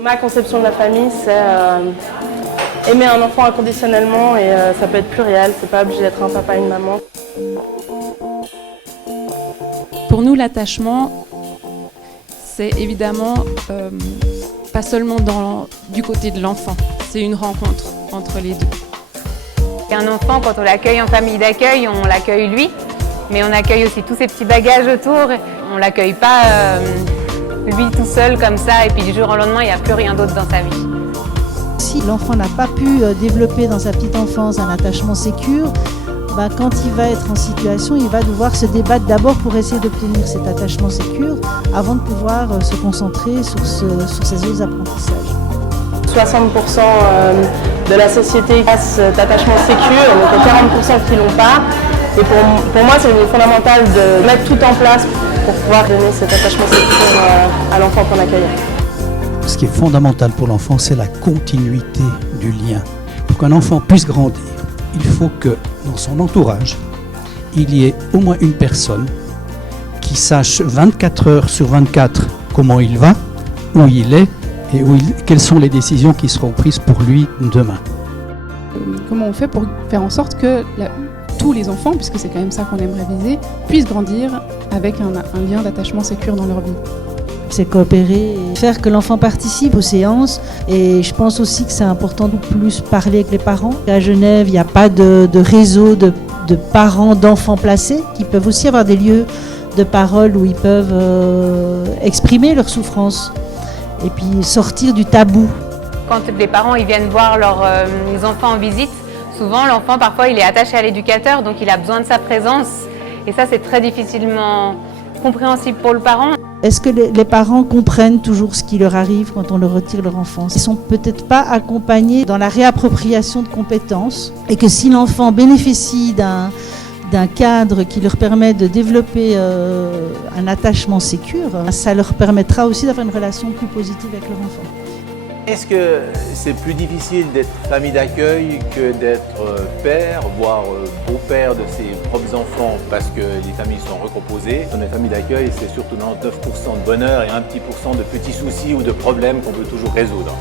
Ma conception de la famille, c'est aimer un enfant inconditionnellement et ça peut être pluriel, c'est pas obligé d'être un papa et une maman. Pour nous, l'attachement, c'est évidemment pas seulement du côté de l'enfant, c'est une rencontre entre les deux. Un enfant, quand on l'accueille en famille d'accueil, on l'accueille lui, mais on accueille aussi tous ses petits bagages autour. On l'accueille pas lui tout seul comme ça et puis du jour au lendemain, il n'y a plus rien d'autre dans sa vie. Si l'enfant n'a pas pu développer dans sa petite enfance un attachement sécure, quand il va être en situation, il va devoir se débattre d'abord pour essayer d'obtenir cet attachement sécure avant de pouvoir se concentrer sur ses autres apprentissages. 60% de la société a cet attachement sécure, donc il y a 40% qui ne l'ont pas. Et pour moi, c'est fondamental de mettre tout en place pour pouvoir donner cet attachement sécure à l'enfant qu'on accueille. Ce qui est fondamental pour l'enfant, c'est la continuité du lien. Pour qu'un enfant puisse grandir, il faut que dans son entourage, il y ait au moins une personne qui sache 24 heures sur 24 comment il va, où il est et quelles sont les décisions qui seront prises pour lui demain. Comment on fait pour faire en sorte que tous les enfants, puisque c'est quand même ça qu'on aimerait viser, puissent grandir avec un lien d'attachement sécure dans leur vie. C'est coopérer et faire que l'enfant participe aux séances. Et je pense aussi que c'est important de plus parler avec les parents. À Genève, il n'y a pas de réseau de parents d'enfants placés qui peuvent aussi avoir des lieux de parole où ils peuvent exprimer leurs souffrances et puis sortir du tabou. Quand les parents ils viennent voir leurs enfants en visite, souvent l'enfant parfois il est attaché à l'éducateur, donc il a besoin de sa présence. Et ça c'est très difficilement compréhensible pour le parent. Est-ce que les parents comprennent toujours ce qui leur arrive quand on leur retire leur enfance? Ils ne sont peut-être pas accompagnés dans la réappropriation de compétences et que si l'enfant bénéficie d'un cadre qui leur permet de développer un attachement sécure, ça leur permettra aussi d'avoir une relation plus positive avec leur enfant. Est-ce que c'est plus difficile d'être famille d'accueil que d'être père, voire beau-père de ses propres enfants parce que les familles sont recomposées? Dans les familles d'accueil, c'est surtout 99% de bonheur et 1% de petits soucis ou de problèmes qu'on veut toujours résoudre.